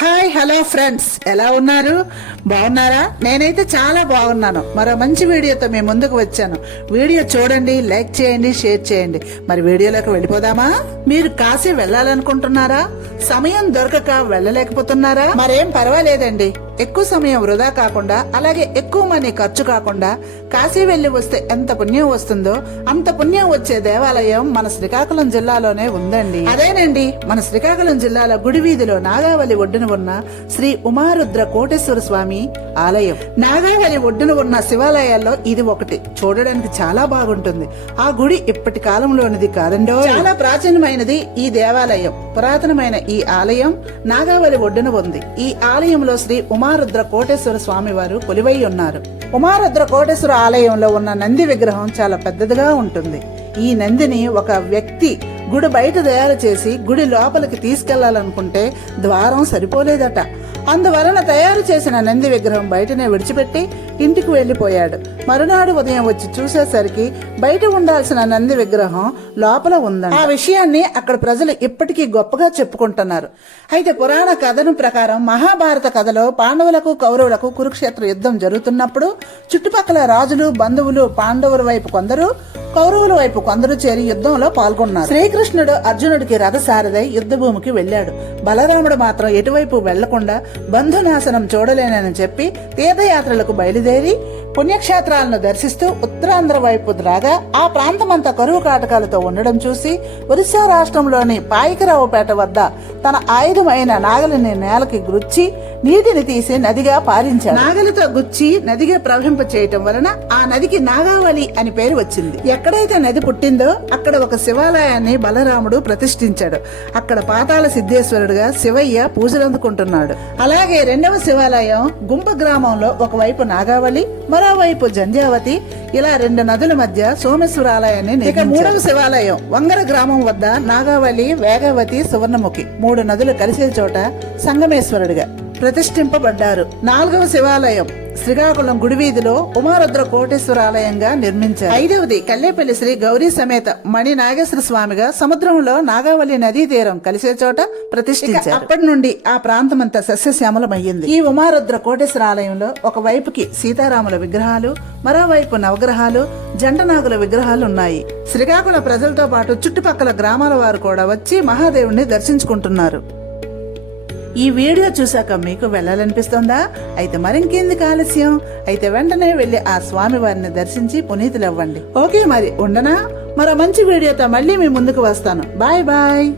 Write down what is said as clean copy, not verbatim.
Hi hello friends, ఎలా ఉన్నారు? బాగున్నారా? నేనైతే చాలా బాగున్నాను. మరో మంచి వీడియోతో మేము ముందుకు వచ్చాను. వీడియో చూడండి, లైక్ చేయండి, షేర్ చేయండి. మరి వీడియోలోకి వెళ్ళిపోదామా? మీరు కాశీ వెళ్ళాలనుకుంటున్నారా? సమయం దొరకక వెళ్ళలేకపోతున్నారా? మరేం పర్వాలేదండి. ఎక్కువ సమయం వృధా కాకుండా, అలాగే ఎక్కువ మనీ ఖర్చు కాకుండా కాశీ వెళ్లి వస్తే ఎంత పుణ్యం వస్తుందో అంత పుణ్యం వచ్చే దేవాలయం మన శ్రీకాకుళం జిల్లాలోనే ఉందండి. అదేనండి, మన శ్రీకాకుళం జిల్లాలో గుడి వీధిలో నాగావళి ఒడ్డున ఉన్న శ్రీ ఉమారుద్ర కోటేశ్వర స్వామి ఆలయం. నాగావళి ఒడ్డున ఉన్న శివాలయాల్లో ఇది ఒకటి. చూడడానికి చాలా బాగుంటుంది. ఆ గుడి ఇప్పటి కాలంలోనిది కాదండో, చాలా ప్రాచీనమైనది ఈ దేవాలయం. పురాతనమైన ఈ ఆలయం నాగావళి ఒడ్డున ఉంది. ఈ ఆలయంలో శ్రీ ఉమారుద్ర కోటేశ్వర స్వామి వారు కొలువై ఉన్నారు. ఉమారుద్ర కోటేశ్వర ఆలయంలో ఉన్న నంది విగ్రహం చాలా పెద్దదిగా ఉంటుంది. ఈ నందిని ఒక వ్యక్తి గుడి బయట తయారు చేసి గుడి లోపలికి తీసుకెళ్లాలనుకుంటే ద్వారం సరిపోలేదట. అందువలన తయారు చేసిన నంది విగ్రహం బయటనే విడిచిపెట్టి ఇంటికి వెళ్లిపోయాడు. మరునాడు ఉదయం వచ్చి చూసేసరికి బయట ఉండాల్సిన నంది విగ్రహం లోపల ఉందండి. ఆ విషయాన్ని అక్కడ ప్రజలు ఇప్పటికీ గొప్పగా చెప్పుకుంటున్నారు. అయితే పురాణ కథనం ప్రకారం మహాభారత కథలో పాండవులకు కౌరవులకు కురుక్షేత్ర యుద్ధం జరుగుతున్నప్పుడు చుట్టుపక్కల రాజులు, బంధువులు పాండవుల వైపు కొందరు, కౌరవుల వైపు కొందరు చేరి యుద్ధంలో పాల్గొన్నారు. శ్రీకృష్ణుడు అర్జునుడికి రథసారథై యుద్ధ భూమికి వెళ్లాడు. బలరాముడు మాత్రం ఎటువైపు వెళ్లకుండా బంధునాశనం చూడలేనని చెప్పి తీర్థయాత్రలకు బయలుదేరి పుణ్యక్షేత్రాలను దర్శిస్తూ ఉత్తరాంధ్ర వైపు రాగా ఆ ప్రాంతమంతా కరువు కాటకాలతో ఉండడం చూసి ఒరిస్సా రాష్ట్రంలోని పాయికరావుపేట వద్ద తన ఆయుధమైన నాగలిని నేలకి గుచ్చి నీటిని తీసి నదిగా పారించాడు. నాగలితో గుచ్చి నదిగా ప్రవహింప చేయటం వలన ఆ నదికి నాగావళి అని పేరు వచ్చింది. ఎక్కడైతే నది పుట్టిందో అక్కడ ఒక శివాలయాన్ని బలరాముడు ప్రతిష్ఠించాడు. అక్కడ పాతాళ సిద్ధేశ్వరుడుగా శివయ్య పూజలందుకుంటున్నాడు. అలాగే రెండవ శివాలయం గుంప గ్రామంలో ఒకవైపు నాగావళి, మరోవైపు జంధ్యావతి, ఇలా రెండు నదుల మధ్య సోమేశ్వర ఆలయాన్ని నిర్మించారు. మూడవ శివాలయం వంగర గ్రామం వద్ద నాగావళి, వేగవతి, సువర్ణముఖి మూడు నదులు కలిసే చోట సంగమేశ్వరుడిగా ప్రతిష్ఠింపబడ్డారు. నాలుగవ శివాలయం శ్రీకాకుళం గుడి వీధిలో ఉమారుద్ర కోటేశ్వర ఆలయంగా నిర్మించారు. ఐదవది కల్లేపల్లి శ్రీ గౌరీ సమేత మణి నాగేశ్వర స్వామిగా సముద్రంలో నాగావళి నదీ తీరం కలిసే చోట ప్రతిష్ఠించారు. అప్పటి నుండి ఆ ప్రాంతమంతా సస్యశ్యామలమయ్యింది. ఈ ఉమారుద్ర కోటేశ్వర ఆలయంలో ఒక వైపుకి సీతారాముల విగ్రహాలు, మరోవైపు నవగ్రహాలు, జంటనాగుల విగ్రహాలు ఉన్నాయి. శ్రీకాకుళం ప్రజలతో పాటు చుట్టుపక్కల గ్రామాల వారు కూడా వచ్చి మహాదేవుణ్ణి దర్శించుకుంటున్నారు. ఈ వీడియో చూసాక మీకు వెళ్ళాలనిపిస్తుందా? అయితే మరింకెందుకు ఆలస్యం? అయితే వెంటనే వెళ్లి ఆ స్వామి వారిని దర్శించి పునీతులవ్వండి. ఓకే, మరి ఉండనా? మరో మంచి వీడియోతో మళ్ళీ మీ ముందుకు వస్తాను. Bye bye.